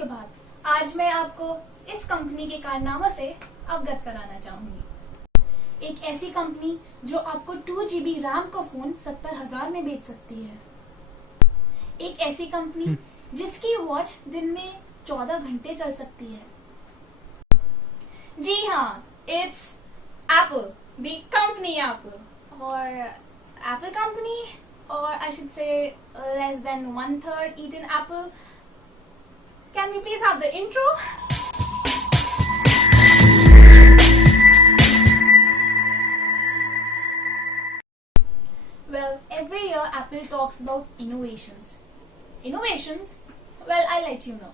सुप्रभात। आज मैं आपको इस कंपनी के कारनामों से अवगत कराना चाहूंगी। एक ऐसी कंपनी जो आपको 2 GB रैम का फोन 70,000 में बेच सकती है। एक ऐसी कंपनी जिसकी वॉच दिन में 14 घंटे चल सकती है। जी हाँ, it's Apple, the company Apple, और Apple company, or I should say less than 1/3 eaten apple. Can we please have the intro? Well, every year Apple talks about innovations. Innovations? Well, I'll let you know.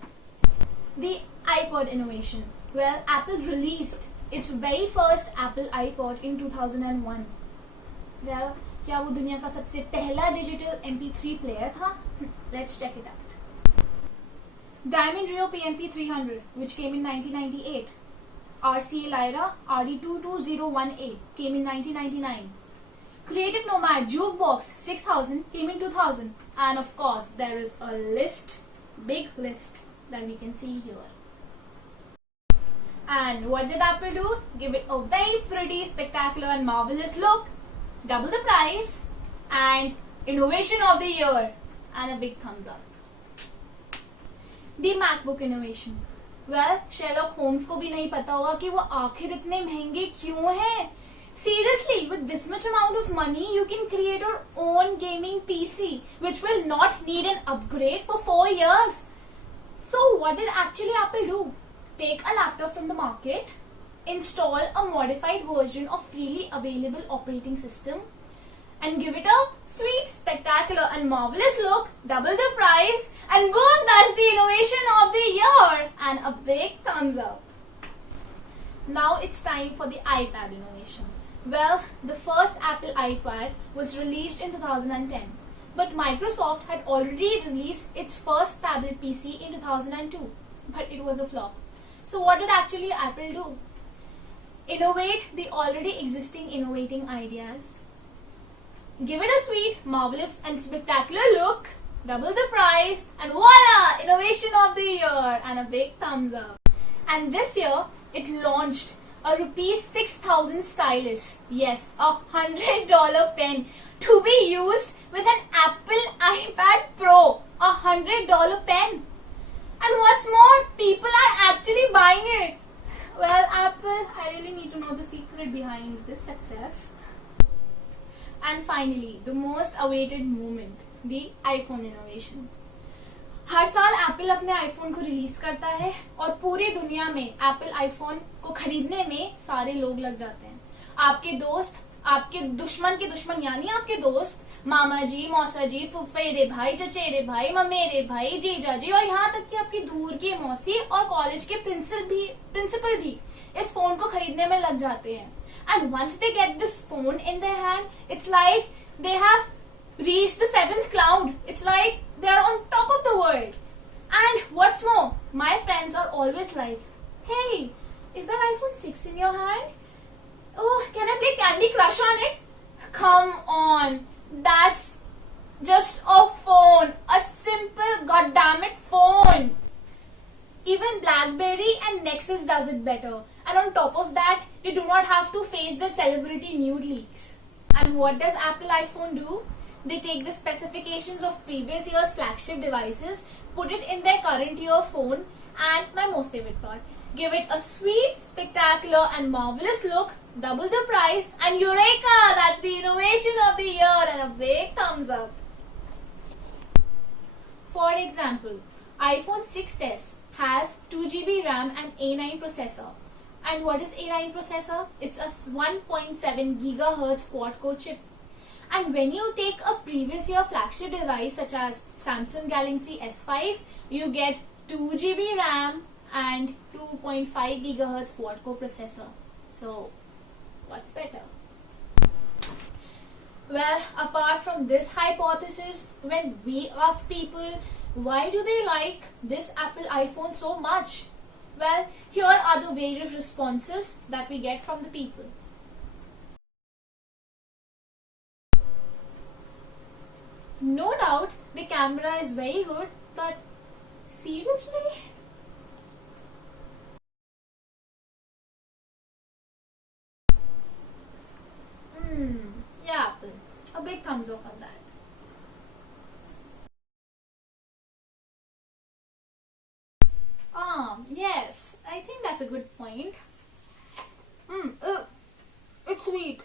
The iPod innovation. Well, Apple released its very first Apple iPod in 2001. Well, क्या वो दुनिया का सबसे पहला digital MP3 player था? Let's check it out. Diamond Rio PNP 300, which came in 1998. RCA Lyra RD22018 came in 1999. Creative Nomad Jukebox 6000 came in 2000. And of course, there is a list, big list that we can see here. And what did Apple do? Give it a very pretty, spectacular and marvelous look. Double the price and innovation of the year and a big thumbs up. The MacBook innovation. Well, Sherlock Holmes को भी नहीं पता होगा कि वो आखिर इतने महंगे क्यों हैं. Seriously, with this much amount of money, you can create your own gaming PC, which will not need an upgrade for 4 years. So what did actually Apple do? Take a laptop from the market, install a modified version of freely available operating system, and give it a sweet, spectacular and marvelous look, double the price, and boom, that's the innovation of the year, and a big thumbs up. Now it's time for the iPad innovation. Well, the first Apple iPad was released in 2010, but Microsoft had already released its first tablet PC in 2002, but it was a flop. So what did actually Apple do? Innovate the already existing innovating ideas. Give it a sweet, marvelous and spectacular look, double the price, and voila! Innovation of the year and a big thumbs up. And this year, it launched a ₹6,000 stylus. Yes, a $100 pen to be used with an Apple iPad Pro. A $100 pen. And what's more, people are actually buying it. Well, Apple, I really need to know the secret behind this success. And finally, the most awaited moment, the iPhone innovation. हर साल Apple अपने iPhone को release करता है और पूरी दुनिया में Apple iPhone को खरीदने में सारे लोग लग जाते हैं. आपके दोस्त, आपके दुश्मन के दुश्मन यानी आपके दोस्त, मामा जी, मौसा जी, फुफेरे भाई, चचेरे भाई, ममेरे भाई, जीजा जी, और यहाँ तक कि आपकी दूर की मौसी और कॉलेज के प्रिंसिपल भी इस फोन को खरीदने में लग जाते हैं. And once they get this phone in their hand, it's like they have reached the 7th cloud. It's like they are on top of the world. And what's more, my friends are always like, "Hey, is that iPhone 6 in your hand? Oh, can I play Candy Crush on it?" Come on, that's just a phone, a simple goddammit phone. Even BlackBerry and Nexus does it better. And on top of that, they do not have to face the celebrity nude leaks. And what does Apple iPhone do? They take the specifications of previous year's flagship devices, put it in their current year phone, and my most favorite part, give it a sweet, spectacular and marvelous look, double the price, and eureka! That's the innovation of the year and a big thumbs up. For example, iPhone 6s has 2 GB RAM and A9 processor. And what is A9 processor? It's a 1.7 GHz quad-core chip. And when you take a previous year flagship device such as Samsung Galaxy S5, you get 2 GB RAM and 2.5 GHz quad-core processor. So, what's better? Well, apart from this hypothesis, when we ask people, why do they like this Apple iPhone so much? Well, here are the various responses that we get from the people. No doubt, the camera is very good, but seriously? big thumbs up on that. Yes, I think that's a good point. It's sweet.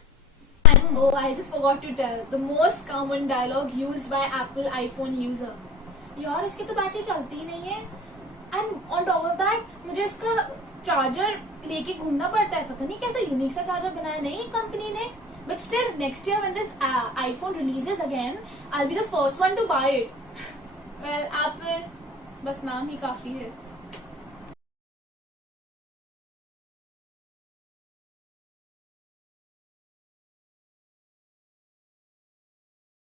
And oh, I just forgot to tell the most common dialogue used by Apple iPhone user. यार इसकी तो battery चलती ही नहीं है. And on top of that, मुझे इसका charger लेके घूमना पड़ता है. पता नहीं कैसा यूनिक सा चार्जर बनाया नहीं कंपनी ने. But still, next year when this iPhone releases again, I'll be the first one to buy it. Well, Apple, बस नाम ही काफी है.